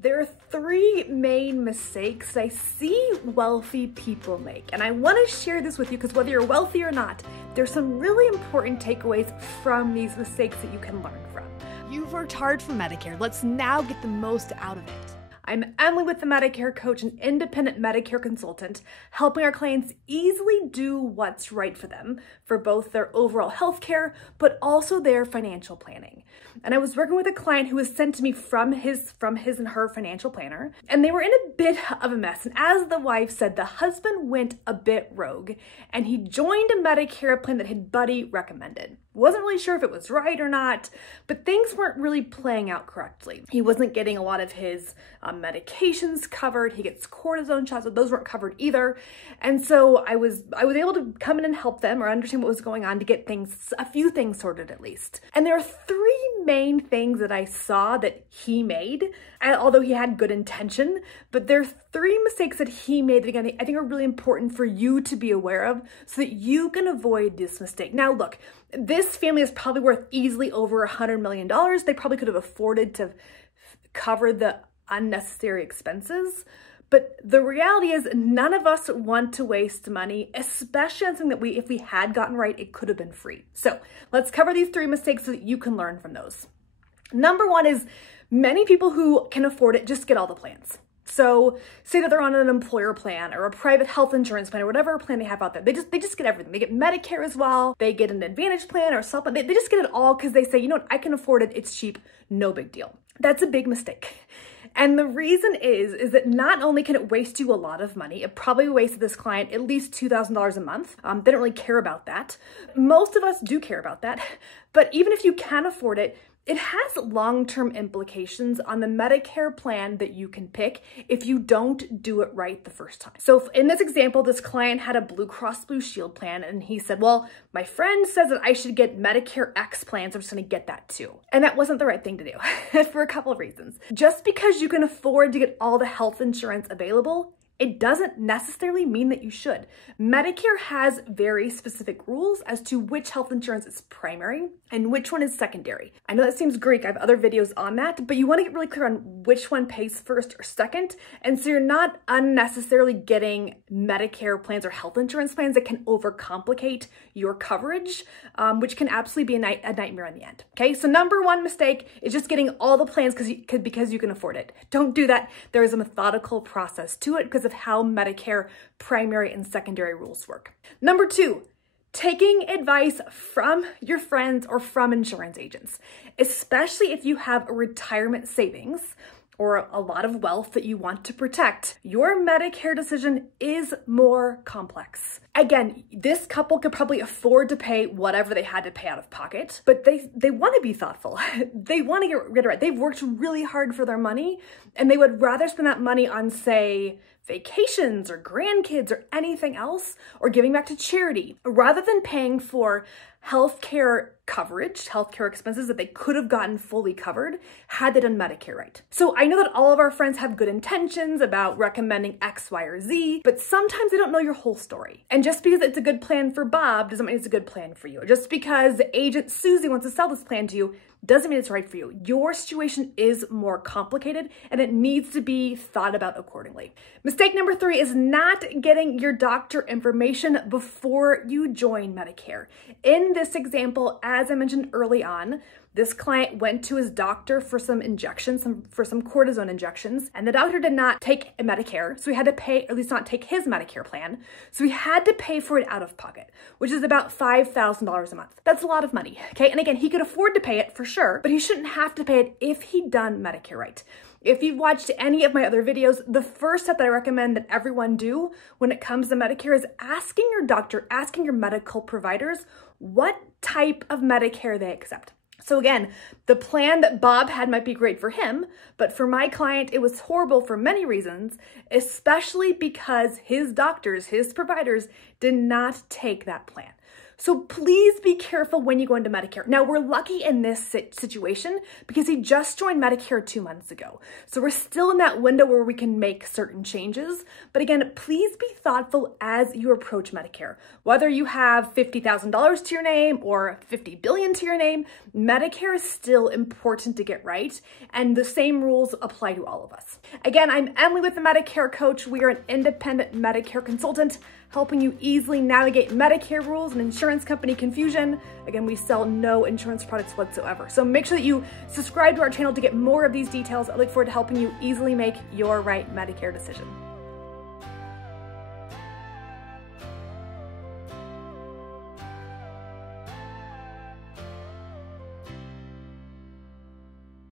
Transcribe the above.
There are three main mistakes I see wealthy people make, and I want to share this with you because whether you're wealthy or not, there's some really important takeaways from these mistakes that you can learn from. You've worked hard for Medicare. Let's now get the most out of it. I'm Emily with the Medicare Coach, an independent Medicare consultant, helping our clients easily do what's right for them for both their overall healthcare, but also their financial planning. And I was working with a client who was sent to me from his and her financial planner, and they were in a bit of a mess. And as the wife said, the husband went a bit rogue, and he joined a Medicare plan that his buddy recommended. Wasn't really sure if it was right or not, but things weren't really playing out correctly. He wasn't getting a lot of his medications covered. He gets cortisone shots, but those weren't covered either. And so I was able to come in and help them or understand what was going on to get a few things sorted at least. And there are three main things that I saw that he made, although he had good intention, but there are three mistakes that he made that, again, I think are really important for you to be aware of so that you can avoid this mistake. Now, look, this family is probably worth easily over $100 million. They probably could have afforded to cover the unnecessary expenses. But the reality is none of us want to waste money, especially on something that if we had gotten right, it could have been free. So let's cover these three mistakes so that you can learn from those. Number one is many people who can afford it just get all the plans. So say that they're on an employer plan or a private health insurance plan or whatever plan they have out there. They just get everything. They get Medicare as well. They get an Advantage plan or something. They just get it all because they say, you know what, I can afford it. It's cheap. No big deal. That's a big mistake. And the reason is that not only can it waste you a lot of money, it probably wasted this client at least $2,000 a month. They don't really care about that. Most of us do care about that. But even if you can afford it, it has long-term implications on the Medicare plan that you can pick if you don't do it right the first time. So in this example, this client had a Blue Cross Blue Shield plan, and he said, well, my friend says that I should get Medicare X plans. I'm just gonna get that too. And that wasn't the right thing to do for a couple of reasons. Just because you can afford to get all the health insurance available, it doesn't necessarily mean that you should. Medicare has very specific rules as to which health insurance is primary and which one is secondary. I know that seems Greek. I have other videos on that, but you want to get really clear on which one pays first or second. And so you're not unnecessarily getting Medicare plans or health insurance plans that can overcomplicate your coverage, which can absolutely be a nightmare in the end. Okay, so number one mistake is just getting all the plans because you can afford it. Don't do that. There is a methodical process to it because of how Medicare primary and secondary rules work. Number two, taking advice from your friends or from insurance agents, especially if you have a retirement savings or a lot of wealth that you want to protect. Your Medicare decision is more complex. Again, this couple could probably afford to pay whatever they had to pay out of pocket, but they want to be thoughtful. They want to get it right. They've worked really hard for their money, and they would rather spend that money on, say, vacations or grandkids or anything else, or giving back to charity, rather than paying for healthcare coverage, healthcare expenses that they could have gotten fully covered had they done Medicare right. So I know that all of our friends have good intentions about recommending X, Y, or Z, but sometimes they don't know your whole story. And just because it's a good plan for Bob doesn't mean it's a good plan for you. Just because agent Susie wants to sell this plan to you doesn't mean it's right for you. Your situation is more complicated and it needs to be thought about accordingly. Mistake number three is not getting your doctor information before you join Medicare. In this example, as I mentioned early on, this client went to his doctor for some injections, for some cortisone injections, and the doctor did not take a Medicare, so he had to pay, or at least not take his Medicare plan, so he had to pay for it out of pocket, which is about $5,000 a month. That's a lot of money, okay? And again, he could afford to pay it for sure, but he shouldn't have to pay it if he'd done Medicare right. If you've watched any of my other videos, the first step that I recommend that everyone do when it comes to Medicare is asking your doctor, asking your medical providers what type of Medicare they accept. So again, the plan that Bob had might be great for him, but for my client, it was horrible for many reasons, especially because his doctors, his providers did not take that plan. So please be careful when you go into Medicare. Now, we're lucky in this situation because he just joined Medicare 2 months ago. So we're still in that window where we can make certain changes. But again, please be thoughtful as you approach Medicare. Whether you have $50,000 to your name or $50 billion to your name, Medicare is still important to get right. And the same rules apply to all of us. Again, I'm Emily with the Medicare Coach. We are an independent Medicare consultant helping you easily navigate Medicare rules and insurance company confusion. Again, we sell no insurance products whatsoever. So make sure that you subscribe to our channel to get more of these details. I look forward to helping you easily make your right Medicare decision.